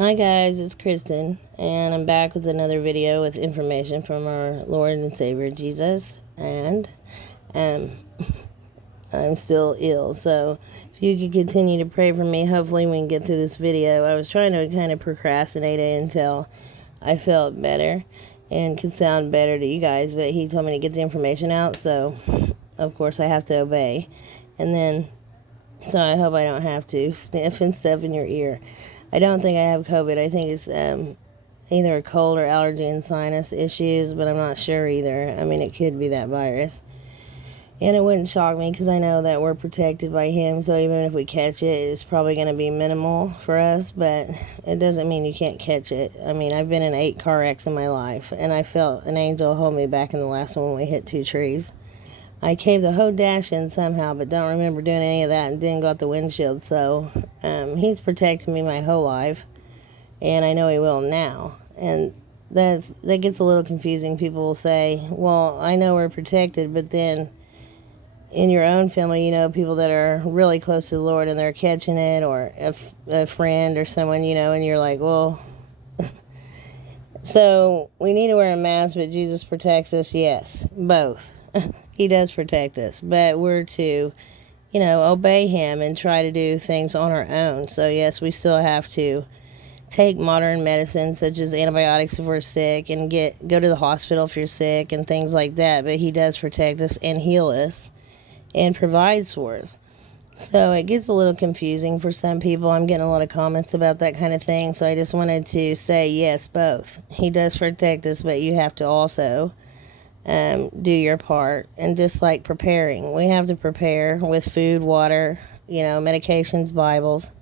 Hi guys, it's Kristen, and I'm back with another video with information from our Lord and Savior Jesus, and um, I'm still ill, so if you could continue to pray for me, hopefully we can get through this video. I was trying to kind of procrastinate it until I felt better and could sound better to you guys, but he told me to get the information out, so of course I have to obey, and then so I hope I don't have to sniff and stuff in your ear. I don't think I have COVID. I think it's either a cold or allergy and sinus issues, but I'm not sure either. I mean, it could be that virus. And it wouldn't shock me because I know that we're protected by him, so even if we catch it, it's probably going to be minimal for us, but it doesn't mean you can't catch it. I mean, I've been in 8 car wrecks in my life, and I felt an angel hold me back in the last one when we hit 2 trees. I caved the whole dash in somehow, but don't remember doing any of that and didn't go out the windshield. So he's protected me my whole life, and I know he will now. And that gets a little confusing. People will say, well, I know we're protected, but then in your own family, you know, people that are really close to the Lord and they're catching it, or a friend or someone, you know, and you're like, well, so we need to wear a mask, but Jesus protects us. Yes, both. He does protect us, but we're to, you know, obey him and try to do things on our own. So yes, we still have to take modern medicine such as antibiotics if we're sick, and go to the hospital if you're sick and things like that, but he does protect us and heal us and provides for us. So it gets a little confusing for some people. I'm getting a lot of comments about that kind of thing, so I just wanted to say yes, both. He does protect us, but you have to also do your part. And just like preparing, we have to prepare with food, water, you know, medications, Bibles,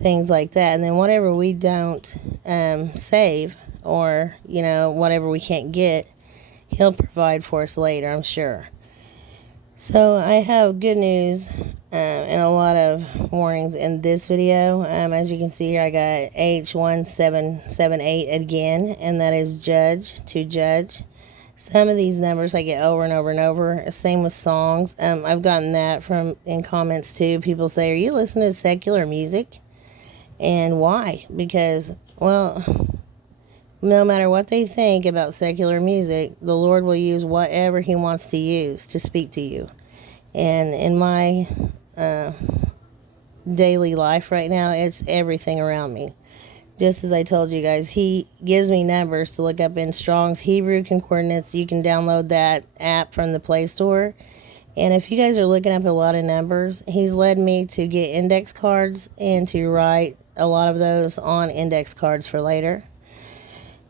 things like that. And then whatever we don't save, or, you know, whatever we can't get, he'll provide for us later, I'm sure. So I have good news and a lot of warnings in this video. As you can see here, I got H1778 again, and that is to judge. Some of these numbers I get over and over and over. Same with songs. I've gotten that in comments too. People say, are you listening to secular music? And why? Because, well, no matter what they think about secular music, the Lord will use whatever he wants to use to speak to you. And in my daily life right now, it's everything around me. Just as I told you guys, he gives me numbers to look up in Strong's Hebrew Concordance. You can download that app from the Play Store. And if you guys are looking up a lot of numbers, he's led me to get index cards and to write a lot of those on index cards for later.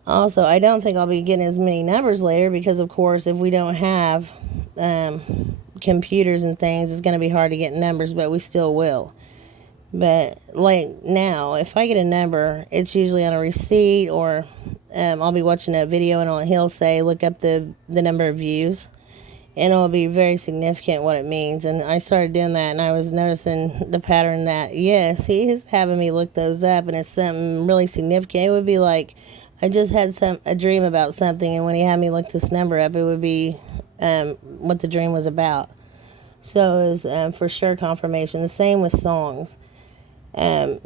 Also, I don't think I'll be getting as many numbers later because, of course, if we don't have computers and things, it's going to be hard to get numbers, but we still will. But like now, if I get a number, it's usually on a receipt, or I'll be watching a video and he'll say, look up the number of views, and it'll be very significant what it means. And I started doing that, and I was noticing the pattern that, yes, he is having me look those up, and it's something really significant. It would be like I just had a dream about something, and when he had me look this number up, it would be what the dream was about. So it was for sure confirmation. The same with songs. A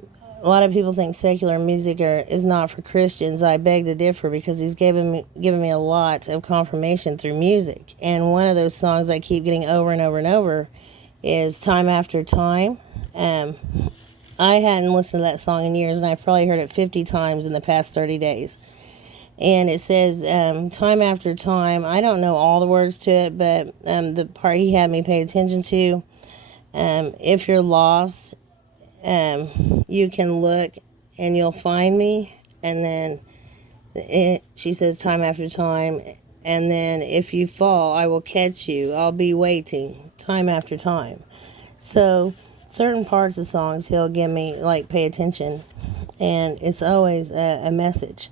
lot of people think secular music is not for Christians. I beg to differ, because he's given me a lot of confirmation through music. And one of those songs I keep getting over and over and over is Time After Time. I hadn't listened to that song in years, and I've probably heard it 50 times in the past 30 days. And it says, time after time. I don't know all the words to it, but the part he had me pay attention to, if you're lost, you can look and you'll find me. And then she says time after time. And then if you fall, I will catch you. I'll be waiting time after time. So certain parts of songs he'll give me, like, pay attention. And it's always a message.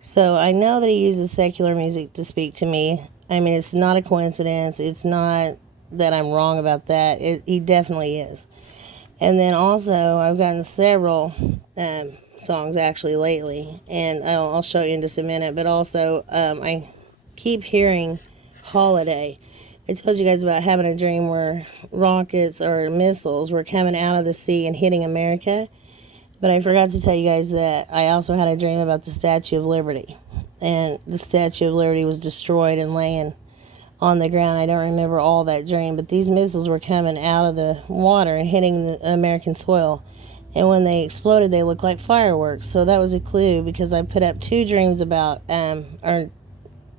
So I know that he uses secular music to speak to me. I mean, it's not a coincidence. It's not that I'm wrong about that. He definitely is. And then also, I've gotten several songs actually lately, and I'll show you in just a minute. But also, I keep hearing holiday. I told you guys about having a dream where rockets or missiles were coming out of the sea and hitting America. But I forgot to tell you guys that I also had a dream about the Statue of Liberty. And the Statue of Liberty was destroyed and laying on the ground. I don't remember all that dream, but these missiles were coming out of the water and hitting the American soil. And when they exploded, they looked like fireworks. So that was a clue, because I put up two dreams about, or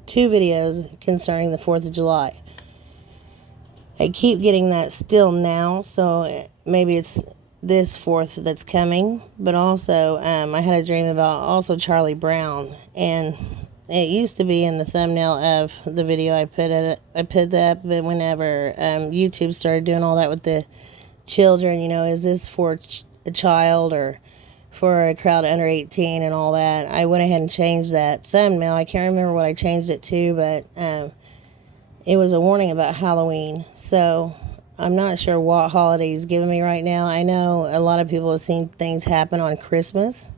two videos concerning the 4th of July. I keep getting that still now, so maybe it's this 4th that's coming. But also, I had a dream about also Charlie Brown, and it used to be in the thumbnail of the video I put that, but whenever YouTube started doing all that with the children, is this for a child or for a crowd under 18 and all that, I went ahead and changed that thumbnail. I can't remember what I changed it to, but it was a warning about Halloween. So I'm not sure what holiday he's giving me right now. I know a lot of people have seen things happen on Christmas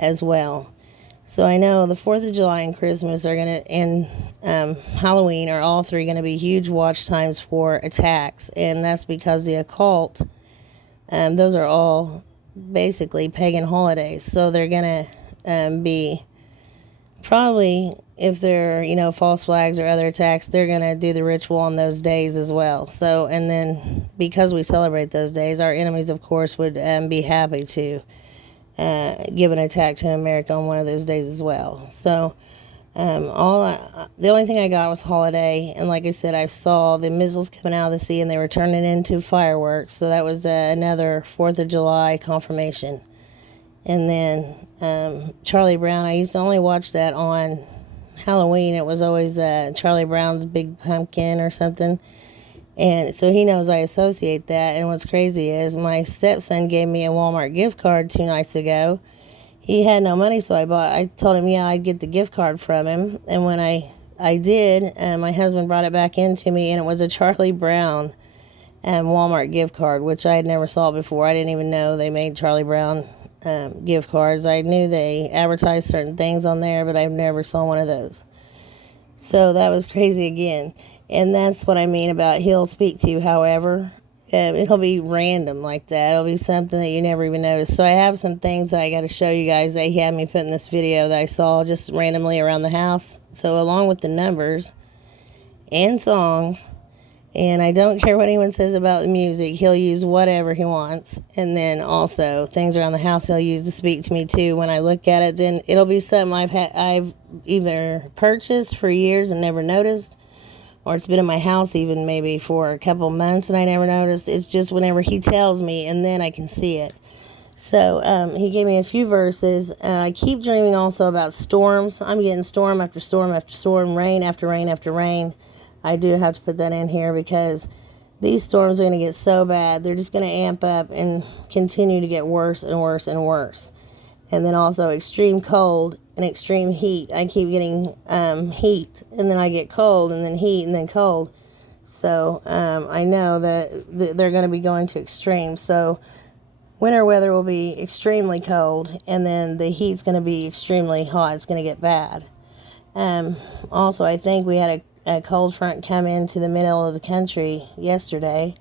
as well. So I know the 4th of July and Christmas are going to, and Halloween are all three going to be huge watch times for attacks. And that's because the occult, those are all basically pagan holidays. So they're going to be probably, if they're, false flags or other attacks, they're going to do the ritual on those days as well. So, and then because we celebrate those days, our enemies, of course, would be happy to give an attack to America on one of those days as well. So, the only thing I got was holiday, and like I said, I saw the missiles coming out of the sea, and they were turning into fireworks. So that was another 4th of July confirmation. And then Charlie Brown, I used to only watch that on Halloween. It was always Charlie Brown's Big Pumpkin or something. And so he knows I associate that. And what's crazy is my stepson gave me a Walmart gift card 2 nights ago. He had no money, so I told him, I'd get the gift card from him. And when I did, my husband brought it back into me, and it was a Charlie Brown Walmart gift card, which I had never saw before. I didn't even know they made Charlie Brown gift cards. I knew they advertised certain things on there, but I've never saw one of those. So that was crazy again. And that's what I mean about he'll speak to you, however. It'll be random like that. It'll be something that you never even noticed. So I have some things that I got to show you guys that he had me put in this video that I saw just randomly around the house. So along with the numbers and songs, and I don't care what anyone says about the music, he'll use whatever he wants. And then also things around the house he'll use to speak to me too. When I look at it, then it'll be something I've either purchased for years and never noticed, or it's been in my house even maybe for a couple months and I never noticed. It's just whenever he tells me, and then I can see it. So he gave me a few verses. I keep dreaming also about storms. I'm getting storm after storm after storm, rain after rain after rain. I do have to put that in here because these storms are going to get so bad. They're just going to amp up and continue to get worse and worse and worse. And then also extreme cold and extreme heat. I keep getting heat, and then I get cold, and then heat, and then cold. So I know that they're going to be going to extremes. So winter weather will be extremely cold, and then the heat's going to be extremely hot. It's going to get bad. Also, I think we had a cold front come into the middle of the country yesterday.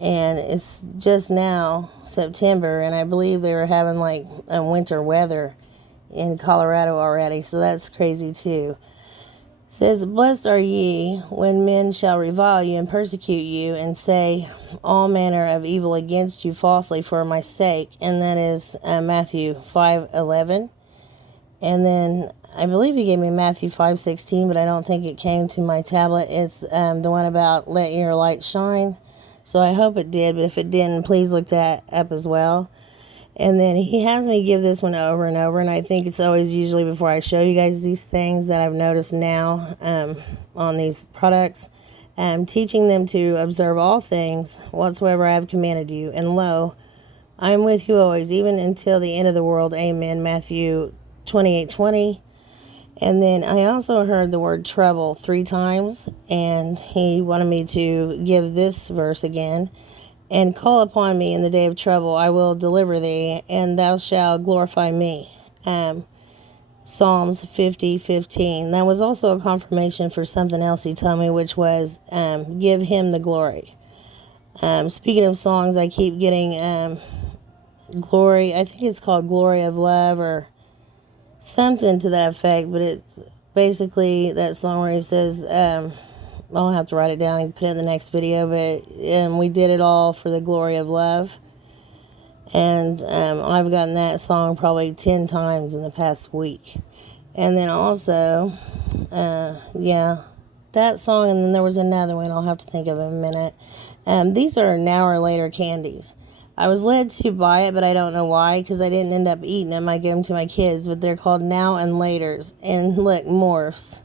And it's just now September, and I believe they were having like a winter weather in Colorado already, so that's crazy too. It says, "Blessed are ye when men shall revile you and persecute you, and say all manner of evil against you falsely for my sake." And that is Matthew 5:11. And then I believe he gave me Matthew 5:16, but I don't think it came to my tablet. It's the one about let your light shine. So I hope it did, but if it didn't, please look that up as well. And then he has me give this one over and over, and I think it's always usually before I show you guys these things that I've noticed now on these products. Teaching them to observe all things whatsoever I have commanded you. And lo, I am with you always, even until the end of the world. Amen. Matthew 28:20. And then I also heard the word trouble 3 times, and he wanted me to give this verse again. And call upon me in the day of trouble, I will deliver thee, and thou shalt glorify me. Psalms 50:15. That was also a confirmation for something else he told me, which was give him the glory. Speaking of songs, I keep getting glory. I think it's called Glory of Love or something to that effect. But it's basically that song where he says, I'll have to write it down and put it in the next video. But we did it all for the glory of love. And I've gotten that song probably 10 times in the past week. And then also, that song. And then there was another one I'll have to think of in a minute. These are Now or Later candies. I was led to buy it, but I don't know why, because I didn't end up eating them. I gave them to my kids, but they're called Now and Laters. And look, morphs.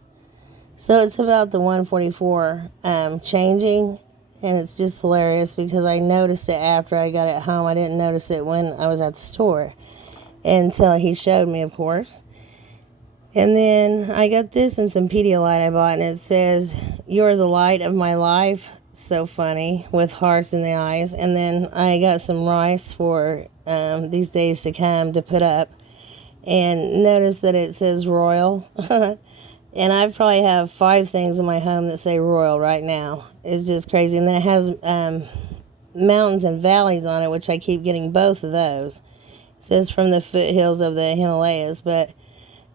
So it's about the 144 changing. And it's just hilarious because I noticed it after I got it home. I didn't notice it when I was at the store until he showed me, of course. And then I got this and some Pedialyte I bought, and it says, "You're the light of my life." So funny, with hearts in the eyes. And then I got some rice for these days to come to put up. And notice that it says Royal. And I probably have 5 things in my home that say Royal right now. It's just crazy. And then it has mountains and valleys on it, which I keep getting both of those. It says from the foothills of the Himalayas, but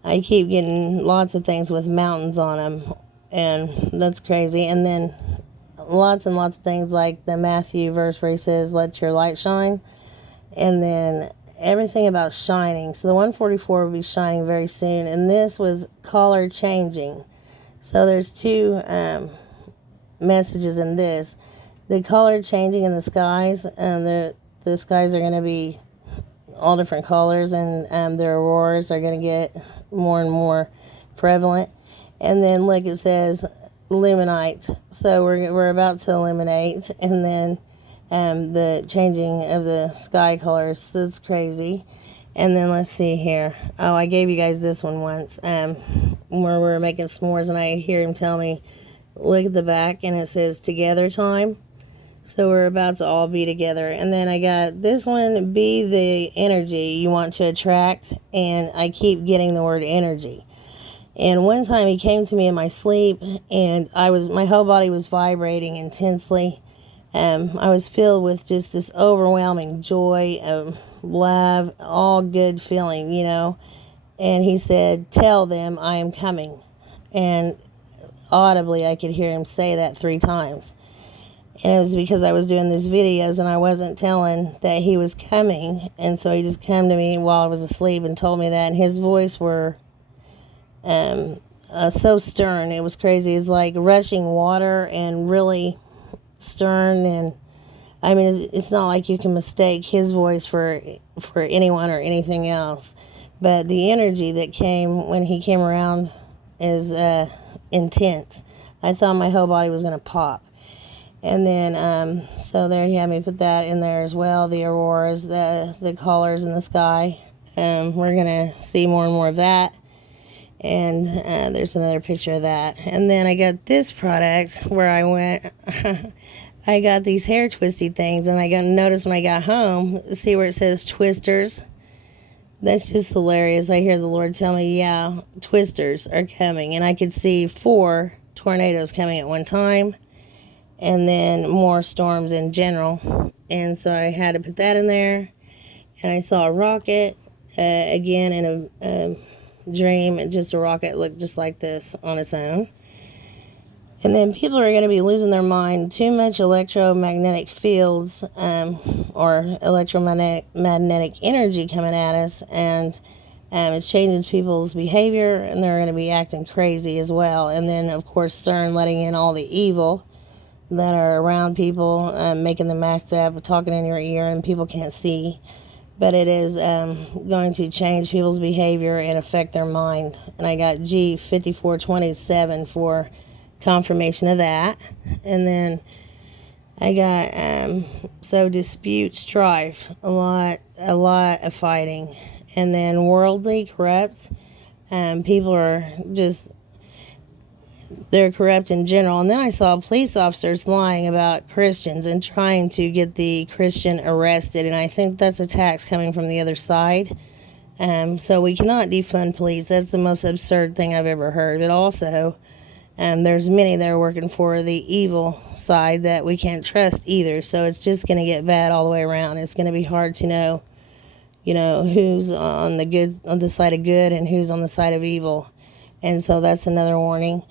I keep getting lots of things with mountains on them. And that's crazy. And then lots and lots of things like the Matthew verse where he says, "Let your light shine." And then everything about shining. So the 144 will be shining very soon. And this was color changing. So there's 2 messages in this. The color changing in the skies. And the skies are going to be all different colors. And the auroras are going to get more and more prevalent. And then look, it says illuminate. So we're about to illuminate. And then the changing of the sky colors. So it's crazy. And then let's see here. Oh, I gave you guys this one once where we were making s'mores, and I hear him tell me, look at the back, and it says together time. So we're about to all be together. And then I got this one, be the energy you want to attract. And I keep getting the word energy. And one time he came to me in my sleep, and my whole body was vibrating intensely. I was filled with just this overwhelming joy, love, all good feeling, And he said, "Tell them I am coming." And audibly, I could hear him say that 3 times. And it was because I was doing these videos and I wasn't telling that he was coming. And so he just came to me while I was asleep and told me that. And his voice were so stern. It was crazy. It's like rushing water and really stern. And I mean, it's not like you can mistake his voice for anyone or anything else. But the energy that came when he came around is intense. I thought my whole body was going to pop. And then, so there you have me put that in there as well. The auroras, the colors in the sky. We're going to see more and more of that. And there's another picture of that. And then I got this product where I went, I got these hair twisty things. And I noticed when I got home, see where it says twisters? That's just hilarious. I hear the Lord tell me, yeah, twisters are coming. And I could see 4 tornadoes coming at one time. And then more storms in general. And so I had to put that in there. And I saw a rocket again in a dream. And just a rocket looked just like this on its own. And then people are going to be losing their mind. Too much electromagnetic fields or electromagnetic energy coming at us. And it changes people's behavior. And they're going to be acting crazy as well. And then, of course, CERN letting in all the evil that are around people, making them act up, talking in your ear, and people can't see. But it is going to change people's behavior and affect their mind. And I got G5427 for confirmation of that. And then I got so dispute, strife, a lot of fighting. And then worldly, corrupt. People are just, they're corrupt in general. And then I saw police officers lying about Christians and trying to get the Christian arrested. And I think that's attacks coming from the other side. So we cannot defund police. That's the most absurd thing I've ever heard. But also, there's many that are working for the evil side that we can't trust either. So it's just going to get bad all the way around. It's going to be hard to know who's on the side of good and who's on the side of evil. And so that's another warning.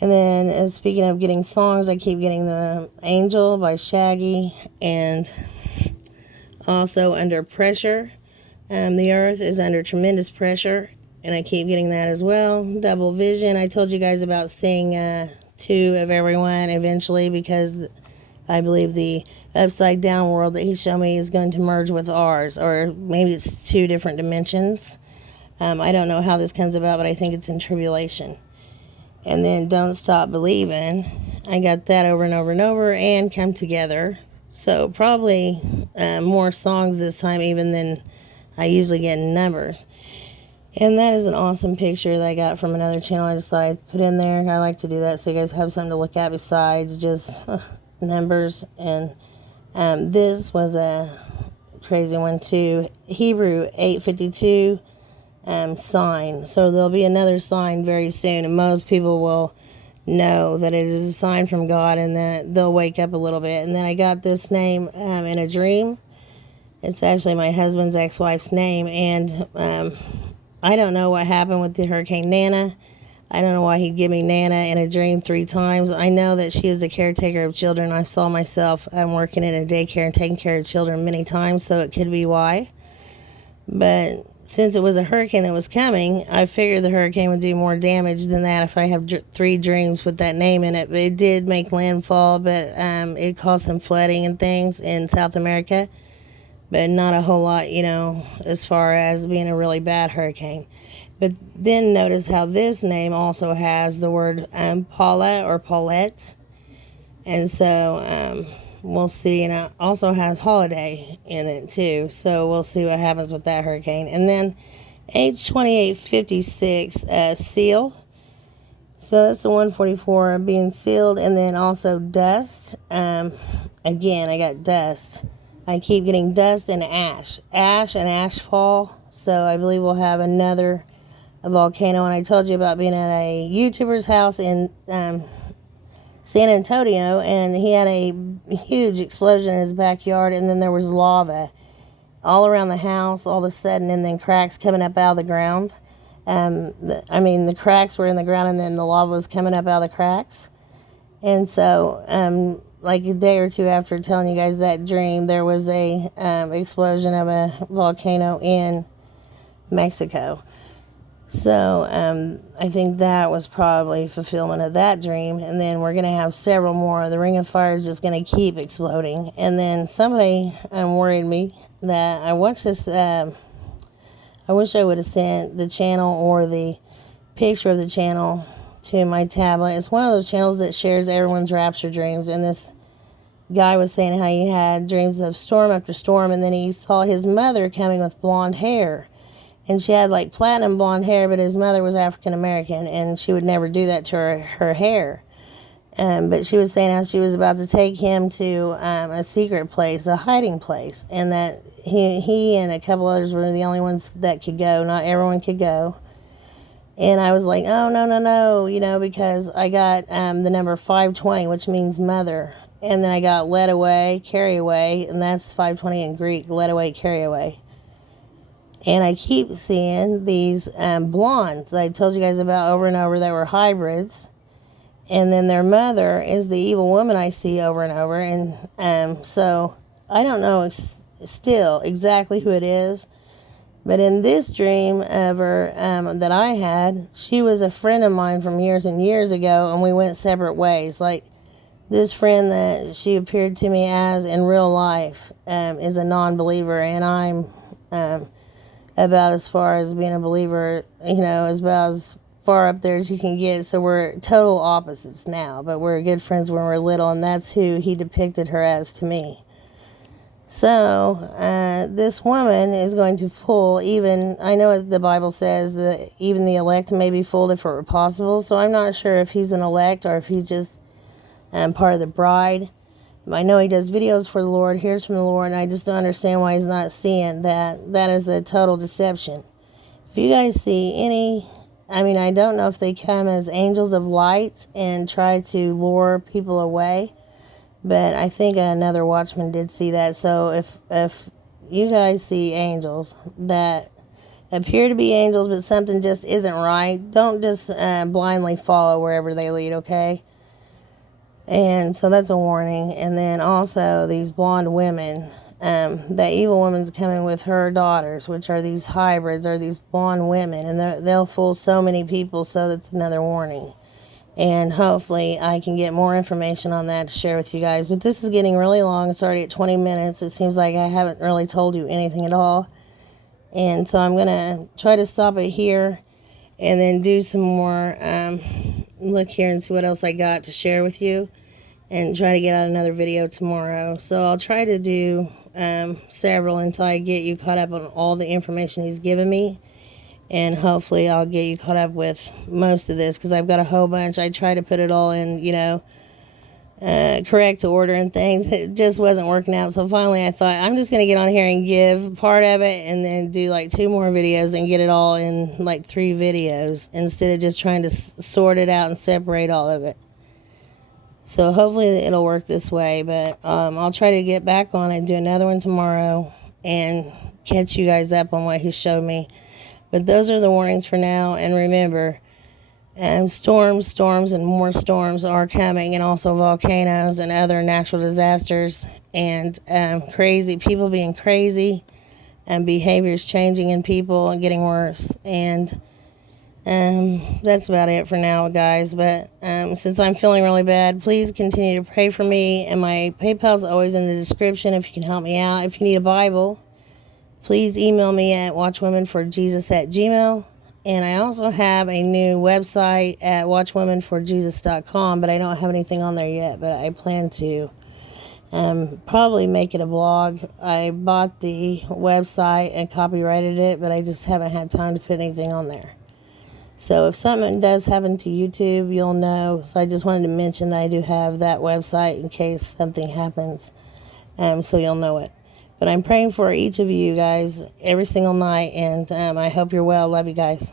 And then speaking of getting songs, I keep getting the Angel by Shaggy, and also Under Pressure. The earth is under tremendous pressure, and I keep getting that as well. Double Vision, I told you guys about seeing two of everyone eventually, because I believe the upside down world that he showed me is going to merge with ours, or maybe it's two different dimensions. I don't know how this comes about, but I think it's in tribulation. And then Don't Stop Believing, I got that over and over and over, and Come Together. So probably more songs this time even than I usually get in numbers. And that is an awesome picture that I got from another channel. I just thought I'd put in there. I like to do that so you guys have something to look at besides just numbers. And this was a crazy one too. Hebrew 8:52 sign. So there'll be another sign very soon, and most people will know that it is a sign from God, and that they'll wake up a little bit. And then I got this name in a dream. It's actually my husband's ex-wife's name, and I don't know what happened with the Hurricane Nana. I don't know why he'd give me Nana in a dream 3 times. I know that she is the caretaker of children. I saw myself working in a daycare and taking care of children many times, so it could be why. But since it was a hurricane that was coming, I figured the hurricane would do more damage than that if I have 3 dreams with that name in it. But it did make landfall, but it caused some flooding and things in South America. But not a whole lot, as far as being a really bad hurricane. But then notice how this name also has the word Paula or Paulette. And so we'll see. And it also has holiday in it too. So we'll see what happens with that hurricane. And then H2856 seal. So that's the 144 being sealed. And then also dust. Again, I got dust. I keep getting dust and ash. Ash and ashfall. So I believe we'll have another volcano. And I told you about being at a YouTuber's house in San Antonio, and he had a huge explosion in his backyard, and then there was lava all around the house all of a sudden, and then cracks coming up out of the ground. The cracks were in the ground, and then the lava was coming up out of the cracks. And so like a day or two after telling you guys that dream, there was a explosion of a volcano in Mexico. So I think that was probably fulfillment of that dream. And then we're going to have several more. The Ring of Fire is just going to keep exploding. And then somebody worried me that I watched this. I wish I would have sent the channel or the picture of the channel to my tablet. It's one of those channels that shares everyone's rapture dreams. And this guy was saying how he had dreams of storm after storm, and then he saw his mother coming with blonde hair, and she had like platinum blonde hair, but his mother was African American, and she would never do that to her hair. But she was saying how she was about to take him to a secret place, a hiding place, and that he and a couple others were the only ones that could go. Not everyone could go. And I was like, oh, no, because I got the number 520, which means mother. And then I got led away, carry away, and that's 520 in Greek, led away, carry away. And I keep seeing these blondes that I told you guys about over and over that were hybrids. And then their mother is the evil woman I see over and over. And so I don't know still exactly who it is. But in this dream of her that I had, she was a friend of mine from years and years ago, and we went separate ways. Like, this friend that she appeared to me as in real life is a non-believer, and I'm about as far as being a believer, is about as far up there as you can get. So we're total opposites now, but we're good friends when we're little, and that's who he depicted her as to me. So this woman is going to fool even, I know the Bible says that even the elect may be fooled if it were possible, so I'm not sure if he's an elect or if he's just part of the bride. I know he does videos for the Lord, hears from the Lord, and I just don't understand why he's not seeing that. That is a total deception. If you guys see any, I don't know if they come as angels of light and try to lure people away, but I think another watchman did see that. So if you guys see angels that appear to be angels, but something just isn't right, don't just blindly follow wherever they lead, okay? And so that's a warning. And then also these blonde women, that evil woman's coming with her daughters, which are these hybrids, or these blonde women, and they'll fool so many people, so that's another warning. And hopefully I can get more information on that to share with you guys. But this is getting really long. It's already at 20 minutes. It seems like I haven't really told you anything at all. And so I'm going to try to stop it here and then do some more, look here and see what else I got to share with you, and try to get out another video tomorrow. So I'll try to do several until I get you caught up on all the information he's given me. And hopefully I'll get you caught up with most of this, because I've got a whole bunch. I try to put it all in, correct order and things. It just wasn't working out. So finally I thought, I'm just going to get on here and give part of it, and then do like 2 more videos and get it all in like 3 videos, instead of just trying to sort it out and separate all of it. So hopefully it'll work this way. But I'll try to get back on it, do another one tomorrow, and catch you guys up on what he showed me. But those are the warnings for now. And remember, storms, and more storms are coming, and also volcanoes and other natural disasters, and crazy people being crazy, and behaviors changing in people and getting worse. And that's about it for now, guys. But since I'm feeling really bad, please continue to pray for me. And my PayPal is always in the description if you can help me out. If you need a Bible, please email me at watchwomenforjesus@gmail.com. And I also have a new website at watchwomenforjesus.com, but I don't have anything on there yet, but I plan to probably make it a blog. I bought the website and copyrighted it, but I just haven't had time to put anything on there. So if something does happen to YouTube, you'll know. So I just wanted to mention that I do have that website in case something happens, so you'll know it. But I'm praying for each of you guys every single night, and I hope you're well. Love you guys.